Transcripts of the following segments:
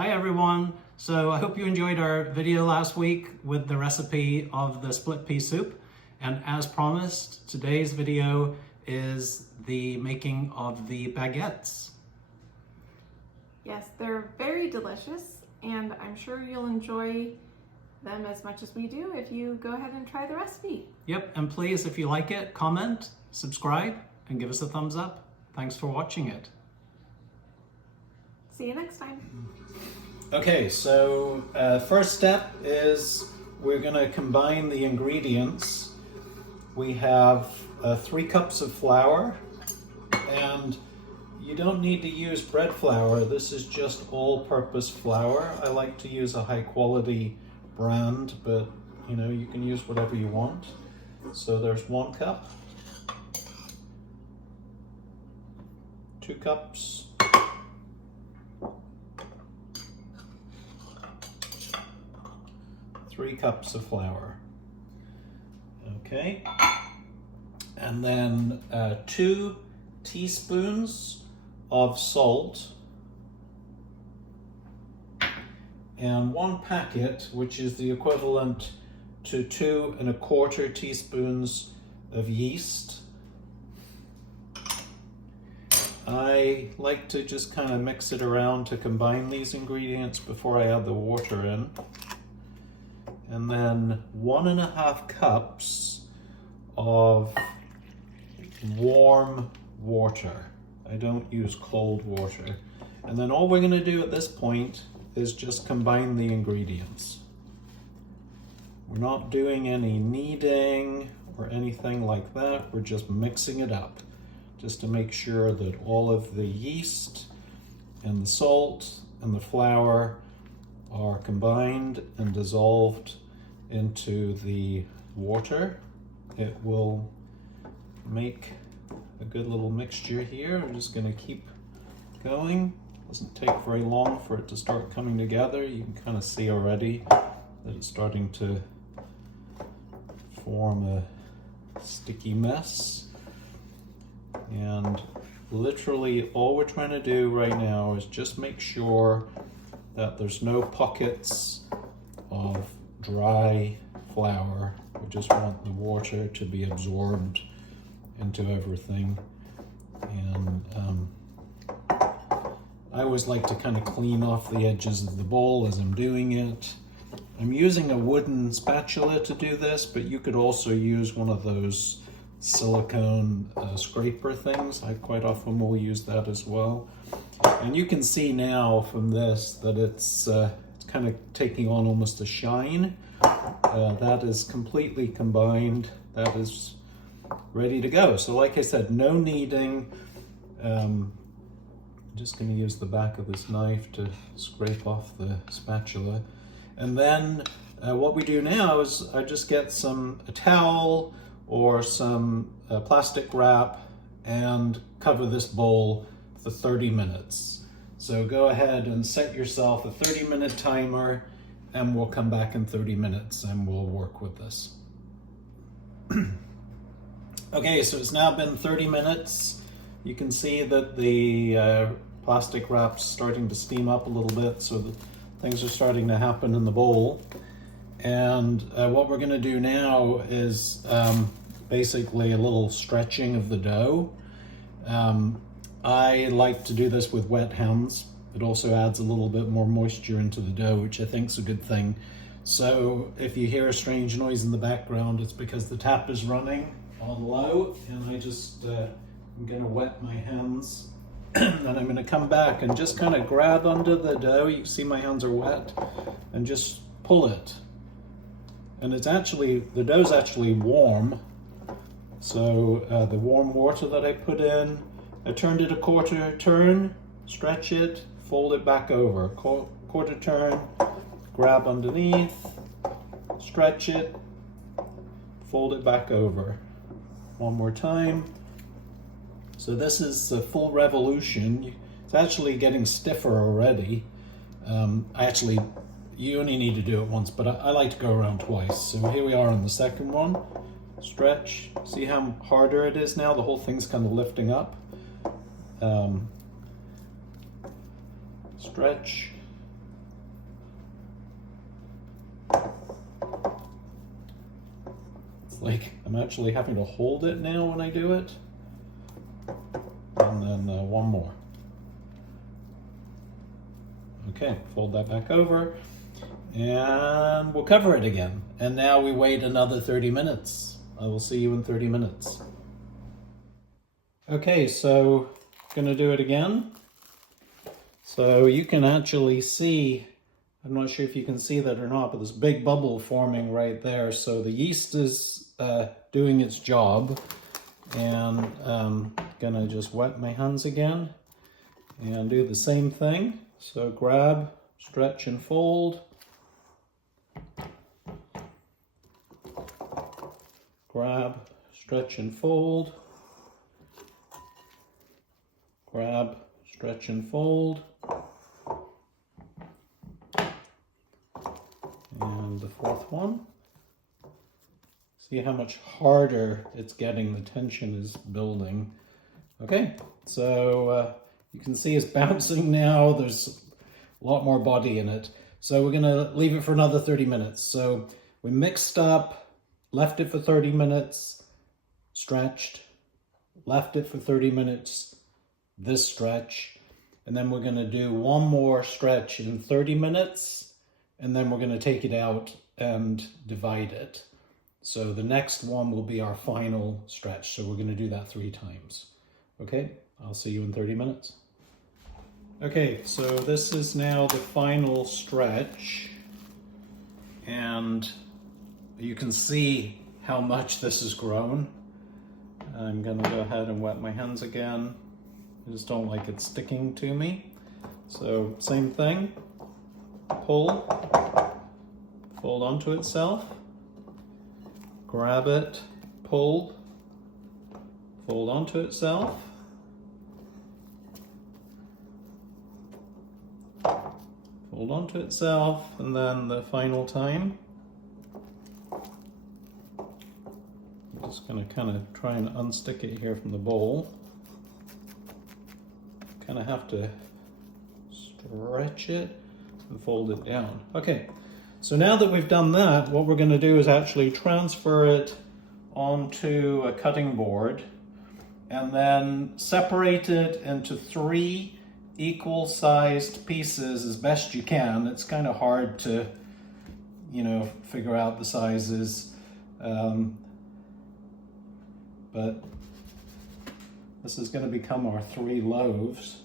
Hi everyone. So I hope you enjoyed our video last week with the recipe of the split pea soup. And as promised, today's video is the making of the baguettes. Yes, they're very delicious, and I'm sure you'll enjoy them as much as we do if you go ahead and try the recipe. Yep, and please, if you like it, comment, subscribe, and give us a thumbs up. Thanks for watching it. See you next time. Okay, so first step is we're going to combine the ingredients. We have 3 cups of flour, and you don't need to use bread flour. This is just all-purpose flour. I like to use a high-quality brand, but you know, you can use whatever you want. So there's 1 cup, 2 cups, 3 cups of flour. Okay, and then 2 teaspoons of salt, and 1 packet, which is the equivalent to 2 1/4 teaspoons of yeast. I like to just kind of mix it around to combine these ingredients before I add the water in. And then 1 1/2 cups of warm water. I don't use cold water. And then all we're going to do at this point is just combine the ingredients. We're not doing any kneading or anything like that. We're just mixing it up just to make sure that all of the yeast and the salt and the flour are combined and dissolved into the water. It will make a good little mixture here. I'm just going to keep going. Doesn't take very long for it to start coming together. You can kind of see already that it's starting to form a sticky mess. And literally all we're trying to do right now is just make sure that there's no pockets of dry flour. We just want the water to be absorbed into everything. And I always like to kind of clean off the edges of the bowl as I'm doing it. I'm using a wooden spatula to do this, but you could also use one of those silicone scraper things. I quite often will use that as well. And you can see now from this that it's kind of taking on almost a shine. That is completely combined. That is ready to go. So like I said, no kneading. I'm just going to use the back of this knife to scrape off the spatula. And then what we do now is I just get a towel or some plastic wrap and cover this bowl for 30 minutes. So go ahead and set yourself a 30-minute timer, and we'll come back in 30 minutes and we'll work with this. Okay, so it's now been 30 minutes. You can see that the plastic wrap's starting to steam up a little bit, so that things are starting to happen in the bowl. And what we're going to do now is basically a little stretching of the dough. I like to do this with wet hands. It also adds a little bit more moisture into the dough, which I think is a good thing. So if you hear a strange noise in the background, it's because the tap is running on low, and I just I'm going to wet my hands. And I'm going to come back and just kind of grab under the dough. You see my hands are wet, and just pull it. And it's actually, the dough's actually warm. So the warm water that I put in, I turned it a quarter turn, stretch it, fold it back over. Quarter turn, grab underneath, stretch it, fold it back over. One more time. So this is a full revolution. It's actually getting stiffer already. You only need to do it once, but I like to go around twice. So here we are on the second one. Stretch. See how harder it is now? The whole thing's kind of lifting up. Stretch, like I'm actually having to hold it now when I do it. And then one more. Okay, fold that back over and we'll cover it again. And now we wait another 30 minutes. I will see you in 30 minutes. Okay, so gonna do it again. So you can actually see, I'm not sure if you can see that or not, but there's a big bubble forming right there. So the yeast is doing its job. And gonna just wet my hands again and do the same thing. So grab, stretch and fold. Grab, stretch and fold. Grab, stretch and fold. And the fourth one. See how much harder it's getting, the tension is building. Okay, so you can see it's bouncing now. There's a lot more body in it. So we're gonna leave it for another 30 minutes. So we mixed up, left it for 30 minutes, stretched, left it for 30 minutes, this stretch, and then we're gonna do one more stretch in 30 minutes, and then we're gonna take it out and divide it. So the next one will be our final stretch. So we're going to do that 3 times. Okay, I'll see you in 30 minutes. Okay, so this is now the final stretch. And you can see how much this has grown. I'm going to go ahead and wet my hands again. I just don't like it sticking to me. So same thing. Pull, fold onto itself. Grab it, pull, fold onto itself. Fold onto itself, and then the final time. I'm just going to kind of try and unstick it here from the bowl. Kind of have to stretch it and fold it down. Okay. So now that we've done that, what we're going to do is actually transfer it onto a cutting board and then separate it into 3 equal-sized pieces as best you can. It's kind of hard to, you know, figure out the sizes, but this is going to become our 3 loaves.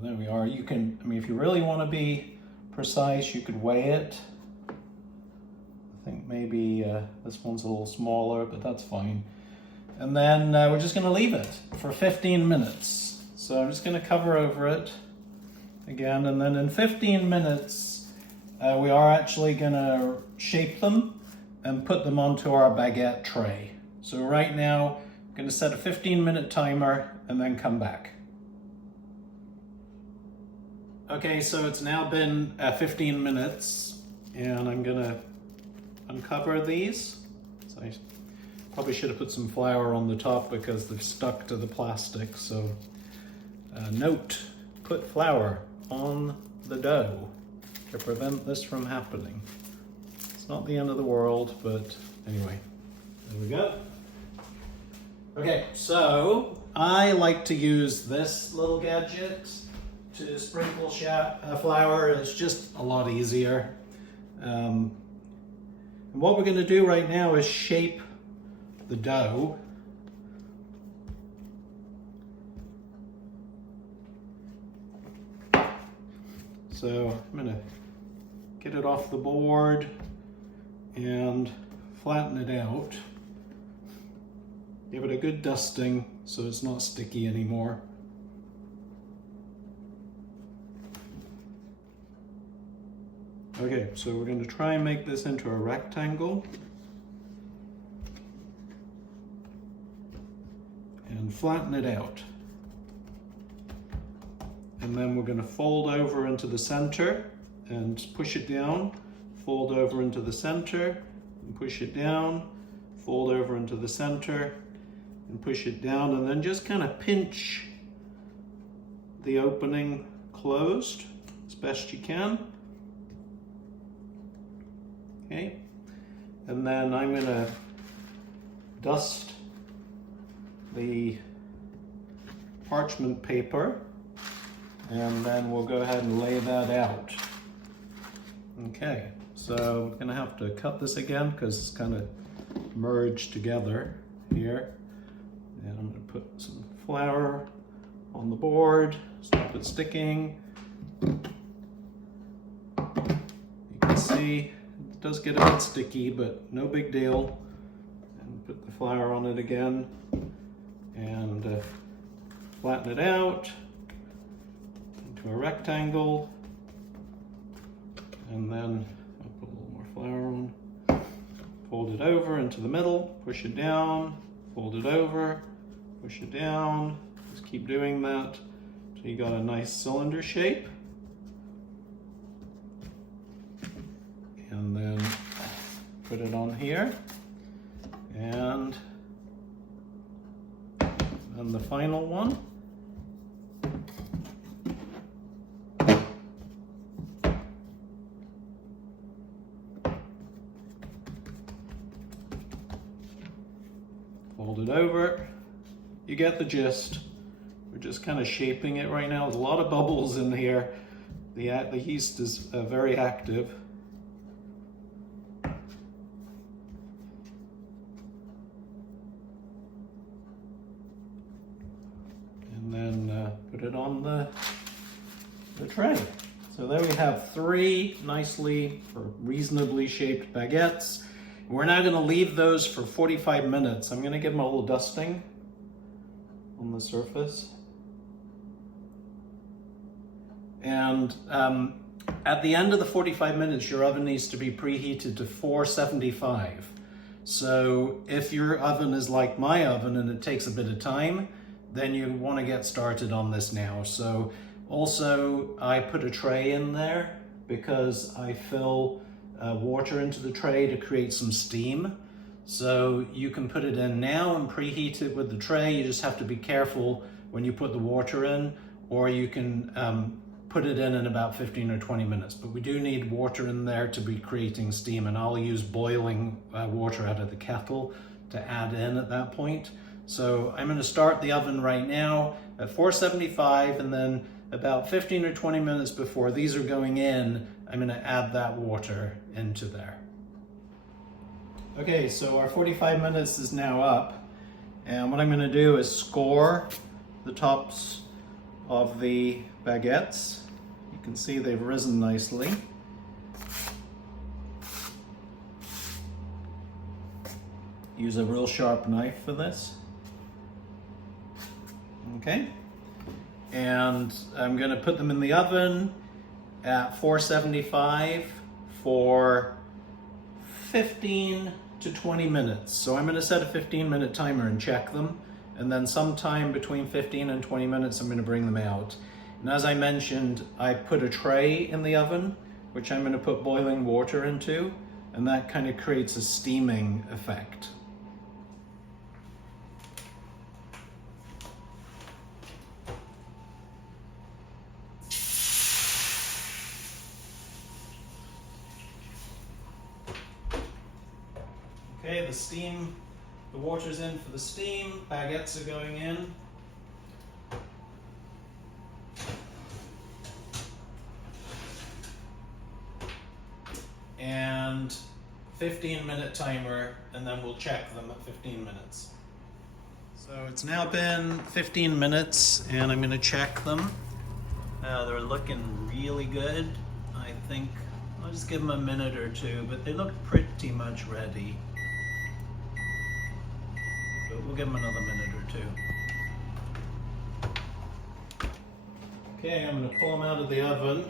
There we are. You can, I mean, if you really want to be precise, you could weigh it. I think maybe this one's a little smaller, but that's fine. And then we're just going to leave it for 15 minutes. So I'm just going to cover over it again. And then in 15 minutes, we are actually going to shape them and put them onto our baguette tray. So right now, I'm going to set a 15-minute timer and then come back. Okay, so it's now been 15 minutes and I'm gonna uncover these. So I probably should have put some flour on the top because they've stuck to the plastic. So note, put flour on the dough to prevent this from happening. It's not the end of the world, but anyway, there we go. Okay, so I like to use this little gadget to sprinkle flour. Is just a lot easier. And what we're going to do right now is shape the dough. So I'm going to get it off the board and flatten it out. Give it a good dusting so it's not sticky anymore. Okay, so we're going to try and make this into a rectangle and flatten it out. And then we're going to fold over into the center and push it down, fold over into the center and push it down, fold over into the center and push it down, and then just kind of pinch the opening closed as best you can. Okay, and then I'm gonna dust the parchment paper, and then we'll go ahead and lay that out. Okay, so I'm gonna have to cut this again because it's kind of merged together here. And I'm gonna put some flour on the board, stop it sticking. You can see it does get a bit sticky, but no big deal. And put the flour on it again and flatten it out into a rectangle. And then I'll put a little more flour on. Fold it over into the middle, push it down, fold it over, push it down. Just keep doing that till you got a nice cylinder shape. And then put it on here. And then the final one. Fold it over. You get the gist. We're just kind of shaping it right now. There's a lot of bubbles in here. The yeast is very active. And then put it on the tray. So there we have 3 nicely or reasonably shaped baguettes. We're now going to leave those for 45 minutes. I'm going to give them a little dusting on the surface. And at the end of the 45 minutes, your oven needs to be preheated to 475. So if your oven is like my oven and it takes a bit of time, then you want to get started on this now. So also I put a tray in there because I fill water into the tray to create some steam. So you can put it in now and preheat it with the tray. You just have to be careful when you put the water in, or you can put it in about 15 or 20 minutes. But we do need water in there to be creating steam, and I'll use boiling water out of the kettle to add in at that point. So I'm going to start the oven right now at 475, and then about 15 or 20 minutes before these are going in, I'm going to add that water into there. Okay, so our 45 minutes is now up, and what I'm going to do is score the tops of the baguettes. You can see they've risen nicely. Use a real sharp knife for this. Okay, and I'm going to put them in the oven at 475 for 15 to 20 minutes. So I'm going to set a 15-minute timer and check them, and then sometime between 15 and 20 minutes I'm going to bring them out. And as I mentioned, I put a tray in the oven, which I'm going to put boiling water into, and that kind of creates a steaming effect. Okay, the water's in for the steam, baguettes are going in. And 15-minute timer, and then we'll check them at 15 minutes. So it's now been 15 minutes, and I'm going to check them. They're looking really good. I think I'll just give them a minute or two, but they look pretty much ready. But we'll give them another minute or two. Okay, I'm going to pull them out of the oven.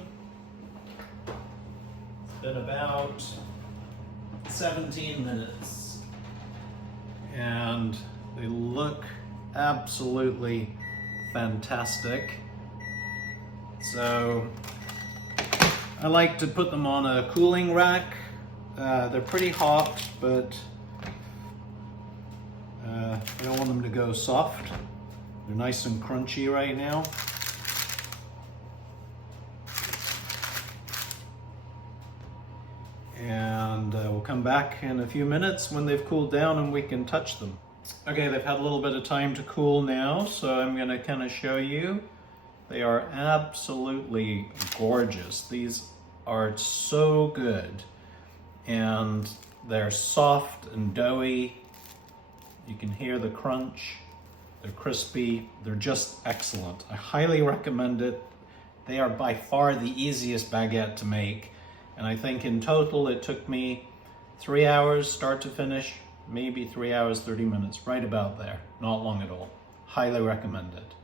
It's been about 17 minutes. And they look absolutely fantastic. So I like to put them on a cooling rack. They're pretty hot, but I don't want them to go soft. They're nice and crunchy right now. And we'll come back in a few minutes when they've cooled down and we can touch them. Okay, they've had a little bit of time to cool now, so I'm going to kind of show you. They are absolutely gorgeous. These are so good, and they're soft and doughy. You can hear the crunch. They're crispy. They're just excellent. I highly recommend it. They are by far the easiest baguette to make, and I think in total it took me 3 hours start to finish, maybe 3 hours 30 minutes, right about there. Not long at all. Highly recommend it.